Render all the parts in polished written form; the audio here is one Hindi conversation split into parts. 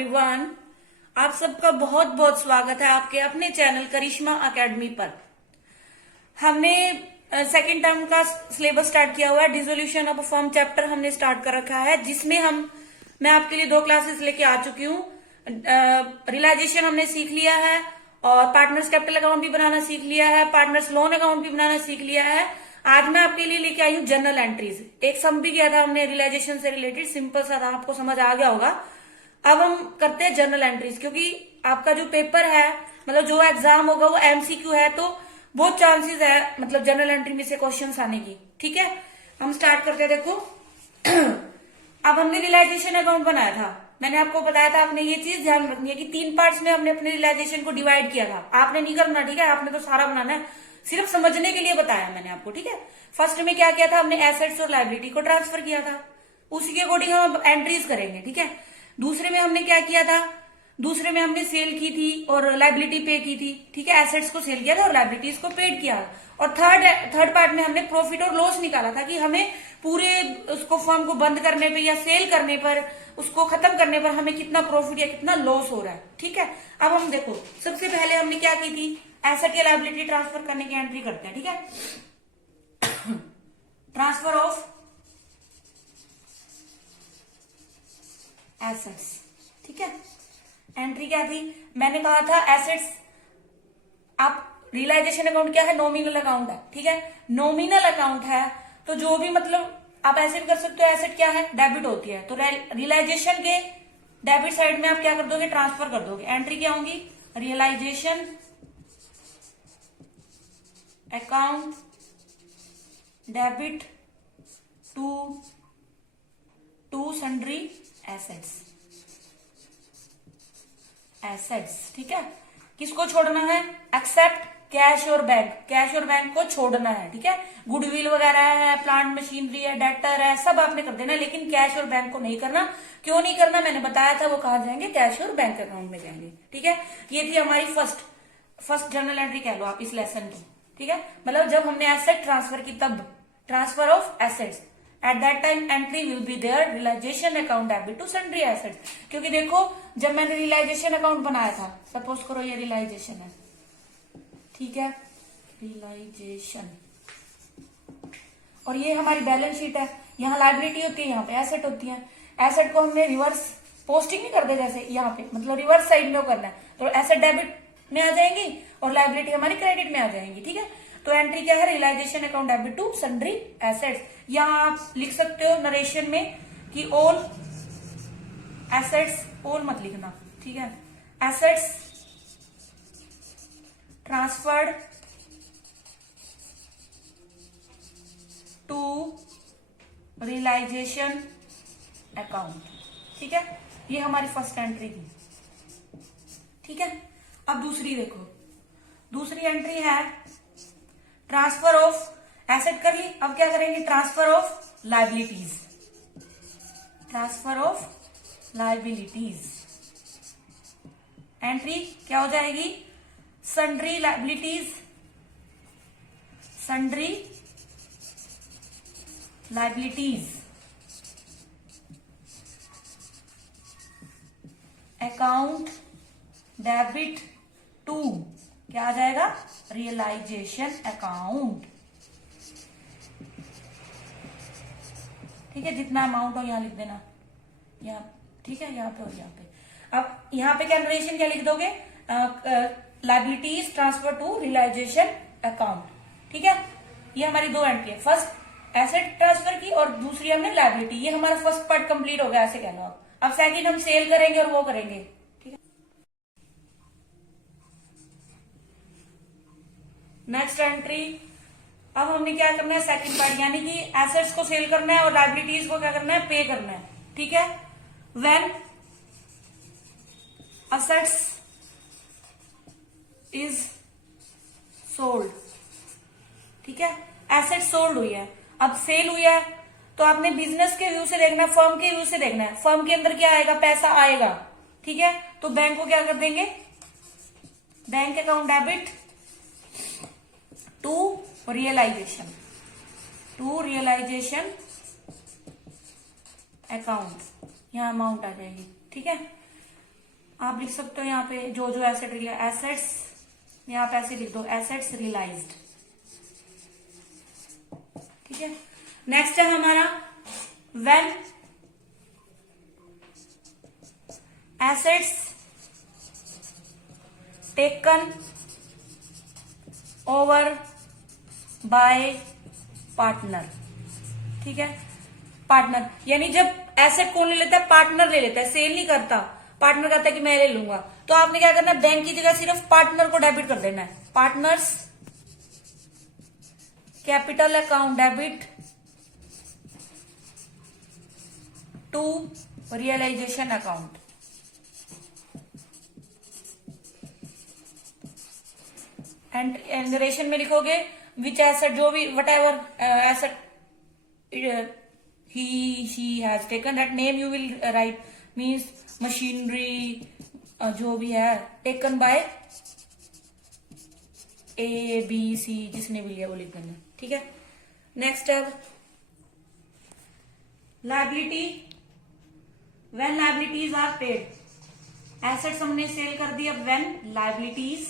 एवरीवन, आप सबका बहुत बहुत स्वागत है आपके अपने चैनल करिश्मा एकेडमी पर। हमने सेकंड टर्म का सिलेबस स्टार्ट किया हुआ है। डिसोल्यूशन ऑफ फॉर्म चैप्टर हमने स्टार्ट कर रखा है, जिसमें मैं आपके लिए 2 क्लासेस लेके आ चुकी हूँ। रियलाइजेशन हमने सीख लिया है और पार्टनर्स कैपिटल अकाउंट भी बनाना सीख लिया है, पार्टनर्स लोन अकाउंट भी बनाना सीख लिया है। आज मैं आपके लिए लेके आई हूँ जनरल एंट्रीज। एक सम भी किया था हमने रियलाइजेशन से रिलेटेड, सिंपल सा था, आपको समझ आ गया होगा। अब हम करते हैं जनरल एंट्रीज, क्योंकि आपका जो पेपर है, मतलब जो एग्जाम होगा वो एमसीक्यू है, तो बहुत चांसेस है मतलब जनरल एंट्री में से क्वेश्चंस आने की। ठीक है, हम स्टार्ट करते हैं। देखो अब हमने रियलाइजेशन अकाउंट बनाया था, मैंने आपको बताया था, आपने ये चीज ध्यान रखनी है कि 3 पार्ट्स में हमने अपने रियलाइजेशन को डिवाइड किया था। आपने नहीं करना, ठीक है, आपने तो सारा बनाना है, सिर्फ समझने के लिए बताया मैंने आपको। ठीक है, फर्स्ट में क्या किया था हमने, एसेट्स और लाइबिलिटी को ट्रांसफर किया था, उसी के अकॉर्डिंग हम एंट्रीज करेंगे। ठीक है, दूसरे में हमने क्या किया था, दूसरे में हमने सेल की थी और लाइबिलिटी पे की थी। ठीक है, एसेट्स को सेल किया था और लाइबिलिटीज को पेड किया। और थर्ड पार्ट में हमने प्रॉफिट और लॉस निकाला था कि हमें पूरे उसको फर्म को बंद करने पे या सेल करने पर, उसको खत्म करने पर हमें कितना प्रॉफिट या कितना लॉस हो रहा है। ठीक है, अब हम देखो सबसे पहले हमने क्या की थी, एसेट या लाइबिलिटी ट्रांसफर करने की एंट्री करते हैं। ठीक है, ट्रांसफर ऑफ एसेट्स। ठीक है, एंट्री क्या थी, मैंने कहा था एसेट्स, आप रियलाइजेशन अकाउंट क्या है, नॉमिनल अकाउंट है। ठीक है, नॉमिनल अकाउंट है तो जो भी मतलब आप ऐसे भी कर सकते हो, एसेट क्या है, डेबिट होती है, तो रियलाइजेशन के डेबिट साइड में आप क्या कर दोगे, ट्रांसफर कर दोगे। एंट्री क्या होंगी, realisation account debit to sundry assets. ठीक है, किसको छोड़ना है, एक्सेप्ट कैश और बैंक, कैश और बैंक को छोड़ना है। ठीक है, गुडविल वगैरह है, प्लांट मशीनरी है, डेटर है, सब आपने कर देना है, लेकिन कैश और बैंक को नहीं करना। क्यों नहीं करना, मैंने बताया था, वो कहा जाएंगे, कैश और बैंक अकाउंट में जाएंगे। ठीक है, ये थी हमारी फर्स्ट जर्नल एंट्री कह लो आप इस लेसन की। ठीक है, मतलब जब हमने एसेट ट्रांसफर की तब, transfer of assets, at that time entry will be there realisation account debit to sundry assets. क्योंकि देखो जब मैंने रियलाइजेशन अकाउंट बनाया था, सपोज करो ये रियलाइजेशन है, ठीक है, रियलाइजेशन, और ये हमारी बैलेंस शीट है, यहाँ लाइबिलिटी होती है, यहाँ पे एसेट होती है। एसेट को हमने रिवर्स पोस्टिंग नहीं करते जैसे यहाँ पे, मतलब रिवर्स साइड में करना है, तो एसेट डेबिट में आ जाएंगी और लाइबिलिटी हमारी क्रेडिट में आ जाएंगी। ठीक है, तो एंट्री क्या है, realisation account debit to sundry assets. यहाँ आप लिख सकते हो नरेशन में कि ऑल एसेट्स, ऑल मत लिखना, ठीक है, assets transferred to realisation account. ठीक है, ये हमारी फर्स्ट एंट्री थी। ठीक है, अब दूसरी देखो, दूसरी एंट्री है ट्रांसफर ऑफ एसेट कर ली, अब क्या करेंगे, transfer of liabilities, transfer of liabilities. Entry क्या हो जाएगी, sundry liabilities, sundry liabilities account debit to, क्या आ जाएगा, रियलाइजेशन अकाउंट। ठीक है, जितना अमाउंट हो यहाँ लिख देना, यहाँ, ठीक है, यहाँ पे और यहाँ पे। अब यहाँ पे कैलकुलेशन क्या लिख दोगे, liabilities transfer to realisation account. ठीक है, ये हमारी 2 एंट्री है, फर्स्ट एसेट ट्रांसफर की और दूसरी हमने लाइबिलिटी। ये हमारा फर्स्ट पार्ट कंप्लीट हो गया, ऐसे कह लो आप। अब सेकंड हम सेल करेंगे और वो करेंगे। ठीक है, नेक्स्ट एंट्री, अब हमने क्या करना है, सेकंड पार्ट, यानी कि एसेट्स को सेल करना है और लाइबिलिटीज को क्या करना है, पे करना है। ठीक है, व्हेन असेट्स इज सोल्ड। ठीक है, एसेट सोल्ड हुई है, अब सेल हुई है, तो आपने बिजनेस के व्यू से देखना है, फर्म के व्यू से देखना है, फर्म के अंदर क्या आएगा, पैसा आएगा। ठीक है, तो बैंक को क्या कर देंगे, bank account debit to realisation, to realisation account, यहां अमाउंट आ जाएगी। ठीक है, आप लिख सकते हो यहाँ पे जो जो एसेट्स, यहाँ पे ऐसे लिख दो एसेट्स रियलाइज्ड। ठीक है, नेक्स्ट है हमारा when assets taken over by partner. ठीक है, पार्टनर यानी जब एसेट कौन ले लेता है, पार्टनर ले लेता है, सेल नहीं करता, पार्टनर कहता है कि मैं ले लूंगा। तो आपने क्या करना है, बैंक की जगह सिर्फ पार्टनर को डेबिट कर देना है। Partners capital account debit to realisation account. And narration में लिखोगे विच एसेट, जो भी whatever asset he she has taken, that name you will write, means machinery, जो भी है taken by A B C, जिसने भी लिया वो लिख देना। ठीक है, नेक्स्ट है liability, when liabilities are paid. Assets हमने सेल कर दी, अब व्हेन लायबिलिटीज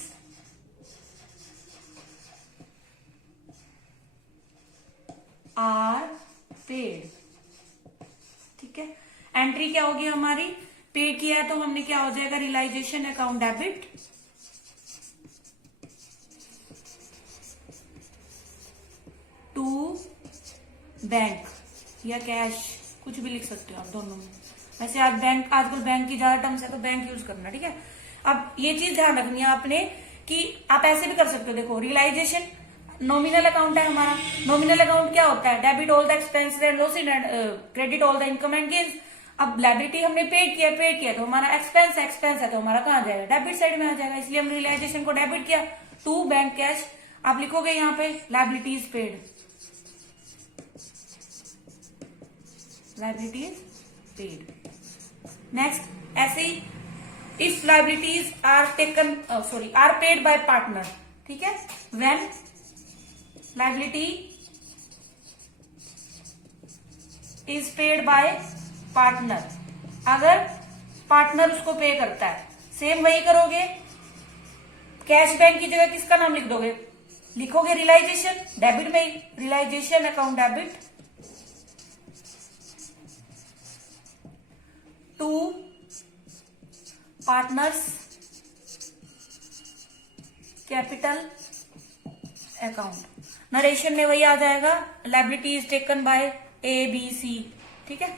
आर पेड। ठीक है, एंट्री क्या होगी हमारी, पेड किया है तो हमने क्या हो जाएगा, realisation account debit to bank या कैश, कुछ भी लिख सकते हो आप दोनों में। वैसे आजकल बैंक की ज्यादा टर्म्स है तो बैंक यूज करना। ठीक है, अब ये चीज ध्यान रखनी है आपने कि आप ऐसे भी कर सकते हो। देखो रियलाइजेशन नॉमिनल अकाउंट है हमारा, नॉमिनल अकाउंट क्या होता है, debit all the expenses and loss and credit all the income and gains. अब लायबिलिटी हमने पेड किया तो हमारा एक्सपेंस है तो हमारा कहाँ जाएगा, डेबिट साइड में आ जाएगा, इसलिए हम रियलाइजेशन को डेबिट किया टू बैंक कैश। आप लिखोगे यहाँ पे liabilities paid, liabilities paid. Next ऐसे ही if liabilities are taken are paid by partner. ठीक है, when liability is paid by partner, अगर पार्टनर उसको पे करता है, सेम वही करोगे, कैश बैंक की जगह किसका नाम लिख दोगे, लिखोगे रियलाइजेशन, डेबिट में ही realisation account debit to partners capital account. Narration में वही आ जाएगा, liability is taken by A B C. ठीक है,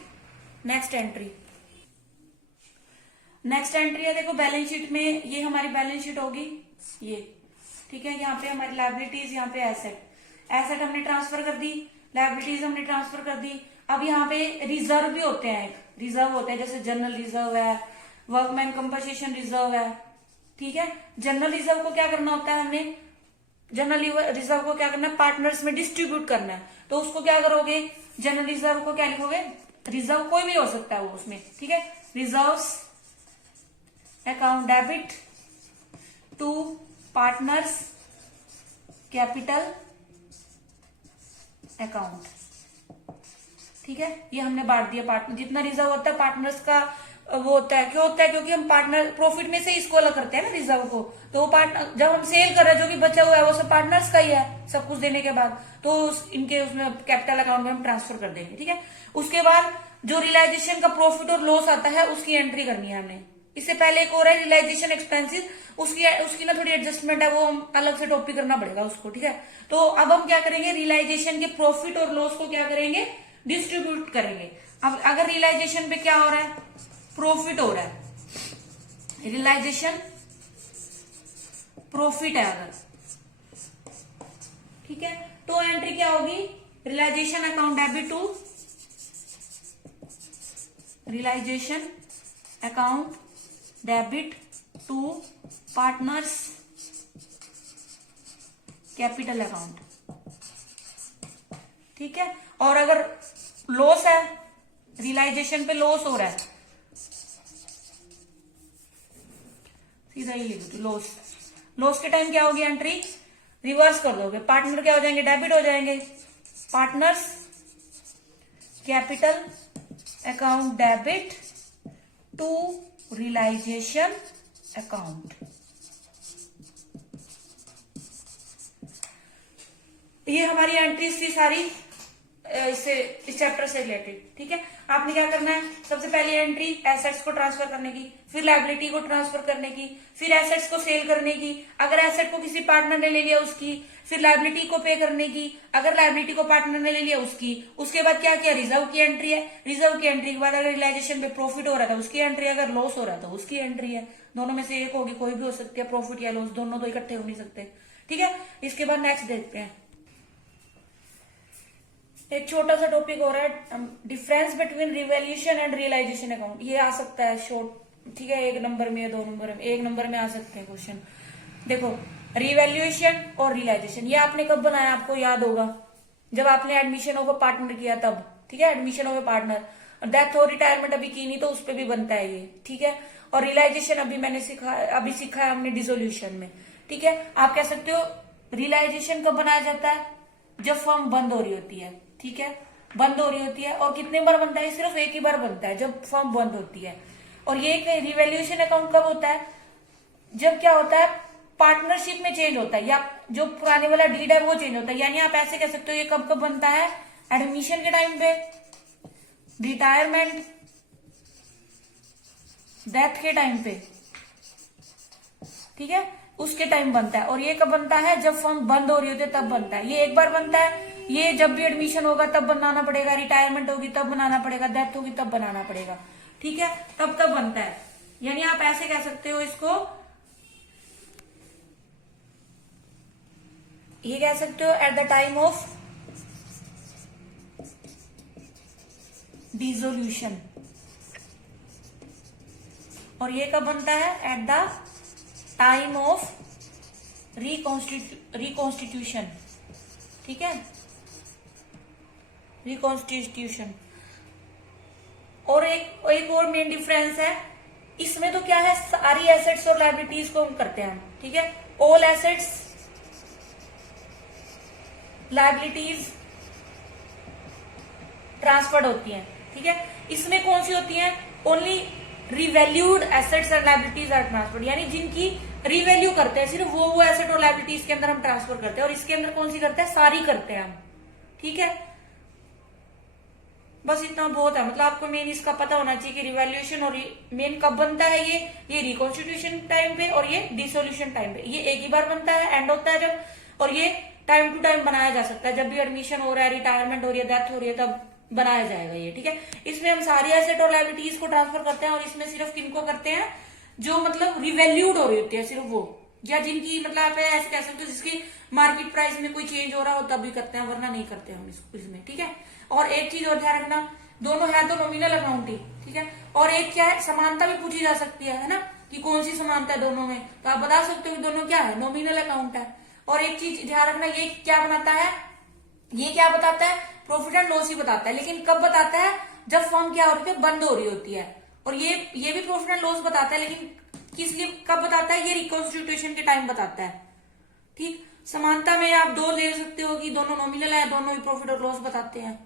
नेक्स्ट एंट्री है, देखो बैलेंस शीट में ये हमारी बैलेंस शीट होगी ये। ठीक है, यहाँ पे हमारी लायबिलिटीज, यहाँ पे एसेट हमने ट्रांसफर कर दी, लायबिलिटीज हमने ट्रांसफर कर दी। अब यहाँ पे रिजर्व भी होते हैं, एक रिजर्व होते हैं जैसे जनरल रिजर्व है, वर्कमैन कंपनसेशन रिजर्व है। ठीक है, जनरल रिजर्व को क्या करना होता है, हमने जनरल रिजर्व को क्या करना है, पार्टनर्स में डिस्ट्रीब्यूट करना है। तो उसको क्या करोगे, जनरल रिजर्व को क्या लिखोगे, रिजर्व कोई भी हो सकता है वो उसमें। ठीक है, reserves account debit to partners capital account. ठीक है, ये हमने बांट दिया, पार्टनर जितना रिजर्व होता है पार्टनर्स का वो होता है, क्यों होता है, क्योंकि हम पार्टनर प्रॉफिट में से इसको अलग करते हैं ना रिजर्व को। तो वो पार्टनर जब हम सेल कर रहे हैं, जो भी बचा हुआ है वो सब पार्टनर्स का ही है, सब कुछ देने के बाद, तो इनके उसमें कैपिटल अकाउंट में हम ट्रांसफर कर देंगे। ठीक है, उसके बाद जो रियलाइजेशन का प्रॉफिट और लॉस आता है उसकी एंट्री करनी है हमने। इससे पहले एक और है रियलाइजेशन एक्सपेंसिस, उसकी ना थोड़ी एडजस्टमेंट है, वो हम अलग से टॉपिक करना पड़ेगा उसको। ठीक है, तो अब हम क्या करेंगे, रियलाइजेशन के प्रॉफिट और लॉस को क्या करेंगे, डिस्ट्रीब्यूट करेंगे। अब अगर रियलाइजेशन पे क्या हो रहा है, प्रॉफिट हो रहा है, रियलाइजेशन प्रॉफिट है अगर, ठीक है, तो एंट्री क्या होगी, realisation account debit to realisation account debit to partners capital account. ठीक है, और अगर लॉस है, रियलाइजेशन पे लॉस हो रहा है, सीधा ही लिख दो लॉस। लॉस के टाइम क्या होगी एंट्री, रिवर्स कर दोगे, पार्टनर क्या हो जाएंगे, डेबिट हो जाएंगे, partners capital account debit to realisation account. ये हमारी एंट्रीज थी सारी इससे, इस चैप्टर से रिलेटेड। ठीक है, आपने क्या करना है, सबसे पहले एंट्री एसेट्स को ट्रांसफर करने की, फिर लायबिलिटी को ट्रांसफर करने की, फिर एसेट्स को सेल करने की, अगर एसेट को किसी पार्टनर ने ले लिया उसकी, फिर लायबिलिटी को पे करने की, अगर लायबिलिटी को पार्टनर ने ले लिया उसकी, उसके बाद क्या किया, रिजर्व की एंट्री है, रिजर्व की एंट्री के बाद अगर रियलाइजेशन पे प्रॉफिट हो रहा था उसकी एंट्री, अगर लॉस हो रहा था उसकी एंट्री है। दोनों में से एक होगी, कोई भी हो सकती है, प्रॉफिट या लॉस, दोनों तो इकट्ठे हो नहीं सकते। ठीक है, इसके बाद नेक्स्ट देखते हैं, एक छोटा सा टॉपिक हो रहा है, difference between revaluation and realisation account. ये आ सकता है शॉर्ट, ठीक है, 1 नंबर में या 2 नंबर में, 1 नंबर में आ सकते हैं क्वेश्चन। देखो, रिवैल्यूएशन और रियलाइजेशन ये आपने कब बनाया, आपको याद होगा, जब आपने एडमिशन ऑफ अ पार्टनर किया तब। ठीक है, admission of a partner, death और रिटायरमेंट अभी की नहीं तो उस पर भी बनता है ये। ठीक है, और रियलाइजेशन अभी मैंने अभी सीखा है हमने डिसोल्यूशन में। ठीक है, आप कह सकते हो रियलाइजेशन कब बनाया जाता है, जब फर्म बंद हो रही होती है। ठीक है, बंद हो रही होती है, और कितने बार बनता है, सिर्फ एक ही बार बनता है, जब फर्म बंद होती है। और ये रिवैल्यूएशन अकाउंट कब होता है, जब क्या होता है, पार्टनरशिप में चेंज होता है, या जो पुराने वाला डीड है वो चेंज होता है। यानी आप ऐसे कह सकते हो ये कब कब बनता है, एडमिशन के टाइम पे, रिटायरमेंट, डेथ के टाइम पे। ठीक है, उसके टाइम बनता है। और ये कब बनता है, जब फर्म बंद हो रही होती है तब बनता है। ये एक बार बनता है, ये जब भी एडमिशन होगा तब बनाना पड़ेगा, रिटायरमेंट होगी तब बनाना पड़ेगा, डेथ होगी तब बनाना पड़ेगा। ठीक है, तब तब बनता है। यानी आप ऐसे कह सकते हो इसको, ये कह सकते हो at the time of dissolution. और ये कब बनता है, at the time of reconstitution. ठीक है, रिकॉन्स्टिट्यूशन। और एक और मेन डिफरेंस है इसमें, तो क्या है, सारी एसेट्स और लायबिलिटीज को हम करते हैं। ठीक है, ऑल एसेट्स, लायबिलिटीज ट्रांसफर्ड होती हैं। ठीक है, इसमें कौन सी होती हैं, only revalued assets and liabilities are transferred, यानी जिनकी रिवैल्यू करते हैं, सिर्फ वो एसेट और लायबिलिटीज के अंदर हम ट्रांसफर करते हैं। और इसके अंदर कौन सी करते हैं, सारी करते हैं हम। ठीक है, बस इतना बहुत है, मतलब आपको मेन इसका पता होना चाहिए कि रिवैल्यूएशन और मेन कब बनता है, ये रिकॉन्स्टिट्यूशन टाइम पे और ये डिसोल्यूशन टाइम पे। ये एक ही बार बनता है, एंड होता है जब, और ये टाइम टू टाइम बनाया जा सकता है, जब भी एडमिशन हो रहा है, रिटायरमेंट हो रही है, डेथ हो रही है, तब बनाया जाएगा ये। ठीक है, इसमें हम सारी एसेट और लायबिलिटीज को ट्रांसफर करते हैं, और इसमें सिर्फ किनको करते हैं, जो मतलब रिवैल्यूड हो रही होती है, सिर्फ वो, या जिनकी मतलब आप ऐसे कह सकते हो जिसकी मार्केट प्राइस में कोई चेंज हो रहा हो तब भी करते हैं, वरना नहीं करते हम इसमें। ठीक है, और एक चीज और ध्यान रखना, दोनों है तो नॉमिनल अकाउंट ही। ठीक है, और एक क्या है, समानता भी पूछी जा सकती है ना, कि कौन सी समानता है दोनों में, तो आप बता सकते हो कि दोनों क्या है, नॉमिनल अकाउंट है। और एक चीज ध्यान रखना, ये क्या बनाता है, ये क्या बताता है, प्रॉफिट एंड लॉस ही बताता है, लेकिन कब बताता है, जब फर्म क्या हो रही है, बंद हो रही होती है। और ये भी प्रॉफिट एंड लॉस बताता है, लेकिन किस लिए कब बताता है, ये रिकॉन्स्टिट्यूशन के टाइम बताता है। ठीक, समानता में आप दो ले सकते हो कि दोनों नॉमिनल है, दोनों ही प्रॉफिट और लॉस बताते हैं।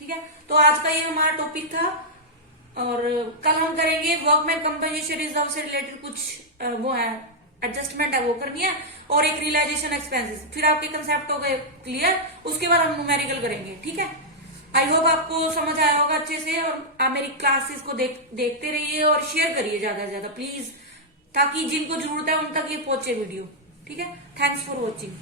ठीक है, तो आज का ये हमारा टॉपिक था, और कल हम करेंगे वर्कमैन कंपनसेशन रिजर्व से रिलेटेड कुछ वो है, एडजस्टमेंट है, वो करनी है, और एक रियलाइजेशन एक्सपेंसेस। फिर आपके कंसेप्ट हो गए क्लियर, उसके बाद हम न्यूमेरिकल करेंगे। ठीक है, आई होप आपको समझ आया होगा अच्छे से, और आप मेरी क्लासेस को देखते रहिए और शेयर करिए ज्यादा से ज्यादा प्लीज, ताकि जिनको जरूरत है उन तक ये पहुंचे वीडियो। ठीक है, थैंक्स फॉर वॉचिंग।